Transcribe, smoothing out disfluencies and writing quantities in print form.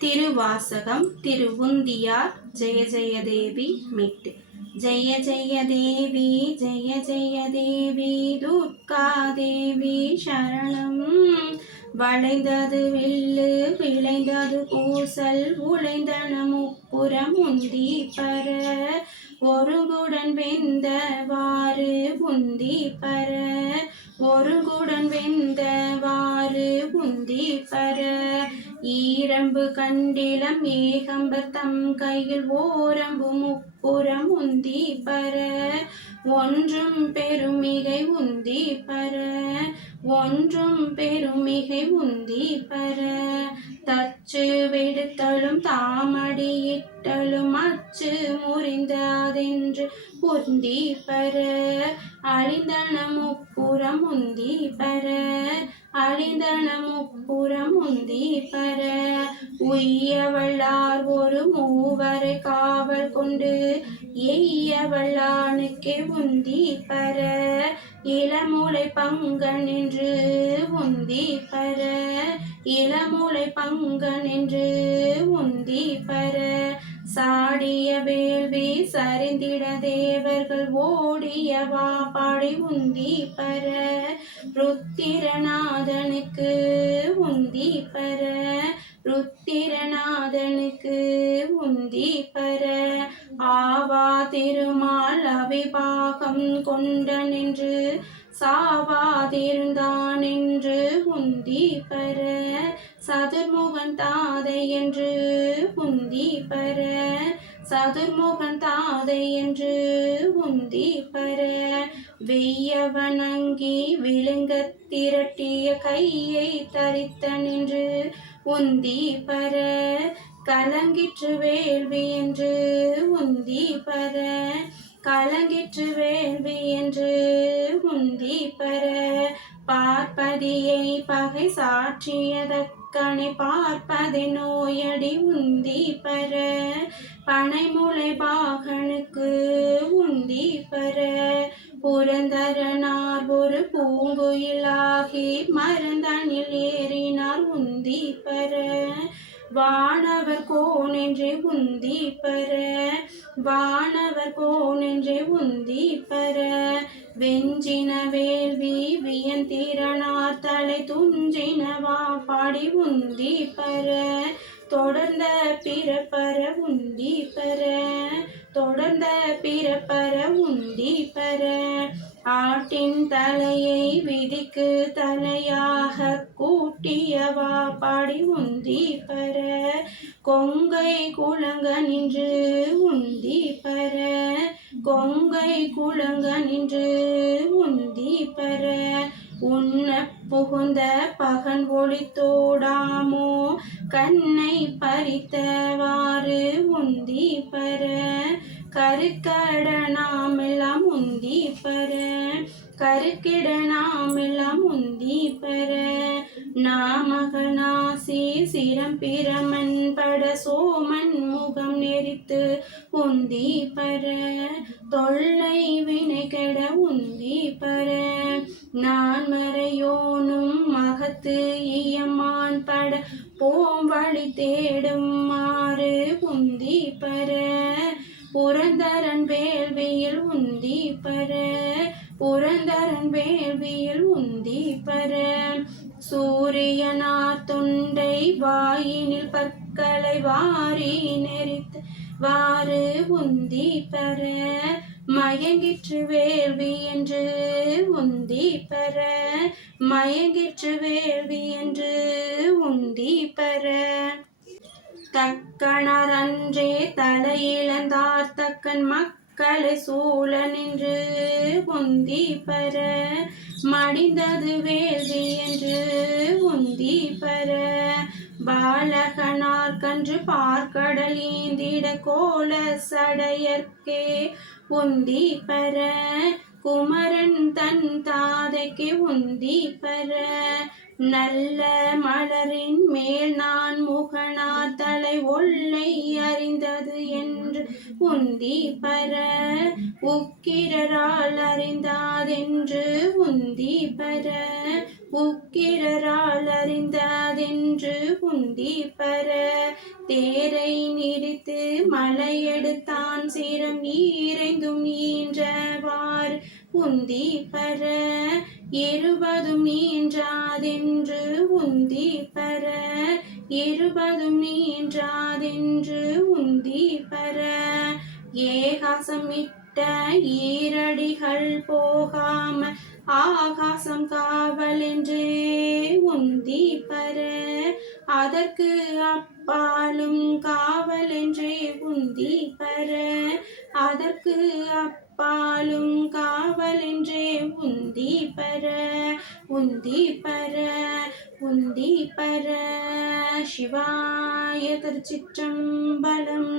திருவாசகம் திருவுந்தியார் ஜெய ஜெயதேவி மீட்டு. ஜெய ஜெயதேவி ஜெய ஜெயதேவி துர்காதேவி சரணம். வளைந்தது வில்லு விளைந்தது பூசல் உழைந்தன முப்புறம் உந்தி பர. ஒருங்குடன் வெந்தவாறு உந்தி பர. ஒருங்குடன் வெந்தவாறு உந்தி பர. ஈரம்பு கண்டிலம் ஏகம்பர் தம் கையில் ஓரம்பு முப்புறம் உந்தி பர. ஒன்றும் பெருமிகை உந்தி பர. ஒன்றும் பெருமிகை உந்தி பர. தச்சு வெடுத்தலும் தாமடியிட்டலும் அச்சு முறிந்ததென்று உந்தி பர. அழிந்தன முப்புறம் உந்தி பர. அழிந்தன முப்புறம் உந்தி பர. உய்ய வல்லார் ஒரு மூவரை காவல் கொண்டு எய்ய வல்லானுக்கே உந்தி பர. இளமுலை பங்கன் என்று உந்தி பர. இளமுலை பங்கன் என்று உந்தி பர. சாடிய வேள்வி சரிந்திட தேவர்கள் ஓடியவா பாடி உந்தி பர. ருத்திரநாதனுக்கு உந்தி பர. ருத்திரநாதனுக்கு உந்தி பர. ஆவா திருமால் அவிபாகம் கொண்டன் என்று சாவாதிருந்தான் என்று உந்தி பர. சதுர்முகன் தாதை என்று உந்தி பர. சதுர்முகன் தாதை என்று உந்தி பர. வெய்ய வணங்கி விழுங்க திரட்டிய கையை தரித்தன் என்று உந்தி பர. கலங்கிற்று வேள்வி என்று உந்தி பர. கலங்கிற்று வேள்வி என்று உந்தி பர. பார்ப்பதியை பகை சாற்றியதக்கனை பார்ப்பதை நோயடி உந்தி பர. பனைமுளை பாகனுக்கு உந்தி பர. புரந்தரனார் ஒரு பூங்குயிலாகி மரந்தனில் ஏறினார் உந்தி பர. வானவர் கோனென்றே உந்தி பர. வானவர் கோனென்றே உந்தி பர. வெஞ்சின வேள்வி வியந்திரனார் தலை துஞ்சினவா பாடி உந்தி பர. தொடர்ந்த பிறப்பர உந்தி பர. தொடர்ந்த பிறப்பர உந்தி பர. ஆட்டின் தலையை விதிக்கு தலையாக கூட்டியவா பாடி உந்தி பர. கொங்கை குளங்க நின்று உந்தி பர. கொங்கை குளங்க நின்று உந்தி பர. உண்ண புகுந்த பகன் ஒளித்தோடாமோ கண்ணை பறித்தவாறு உந்தி பர. கருக்கடனாமெல்லாம் உந்தி பர. கருக்கிடனாமெல்லாம் உந்தி பர. நாமகனாசி சிரம் பிரமன் பட சோமன் முகம் நெறித்து உந்தி பர. தொல்லை வினை கெட உந்தி பர. நான் மறையோனும் மகத்து இயமான் பட போம் வழி தேடும் மாறு உந்தி பர. புரந்தரன் வேள்வியில் உந்தி பர. புரந்தரன் வேள்வியில் உந்தி பர. சூரியனார் தொண்டை வாயினில் பற்களை வாரி நெறித்து வாறு உந்தி பர. மயங்கிற்று வேள்வி என்று உந்தி பர. மயங்கிற்று வேள்வி என்று உந்தி பர. தக்கணர் அன்றே தலையிழந்தார் தக்கன் மக்களை சூழ நின்று உந்தி பர. மடிந்தது வேள்வி என்று உந்தி பர. பாலகனார் கன்று பார்க்கடல் ஈந்திட கோல சடையர்க்கே உந்தி பர. குமரன் தன் தாதைக்கு உந்தி பர. நல்ல மலரின் மேல் நான் முகனார் தலை ஒல்லை அறிந்தது என்று உந்தி பர உக்கிரரால் அறிந்தாதென்று உந்தி பர உக்கிரரால் அறிந்தாதென்று உந்தி பர தேரை நிறுத்து மலையெடுத்தான் சிரம் ஈரைந்தும் ஈன்றவார் உந்தி பர இருபதும் நீன்றாதென்று உந்தி பர இருபதும் நீன்றாதென்று உந்தி பர ஏகாசமிட்ட ஈரடிகள் போகாம ஆகாசம் காவலென்றே உந்தி பர அதற்கு அப்பாலும் காவலென்றே உந்தி பர அதற்கு அப்பாலும் காவலென்றே உந்தி பர உந்தி பர உந்தி பர. சிவாய திருச்சிற்றம்பலம்.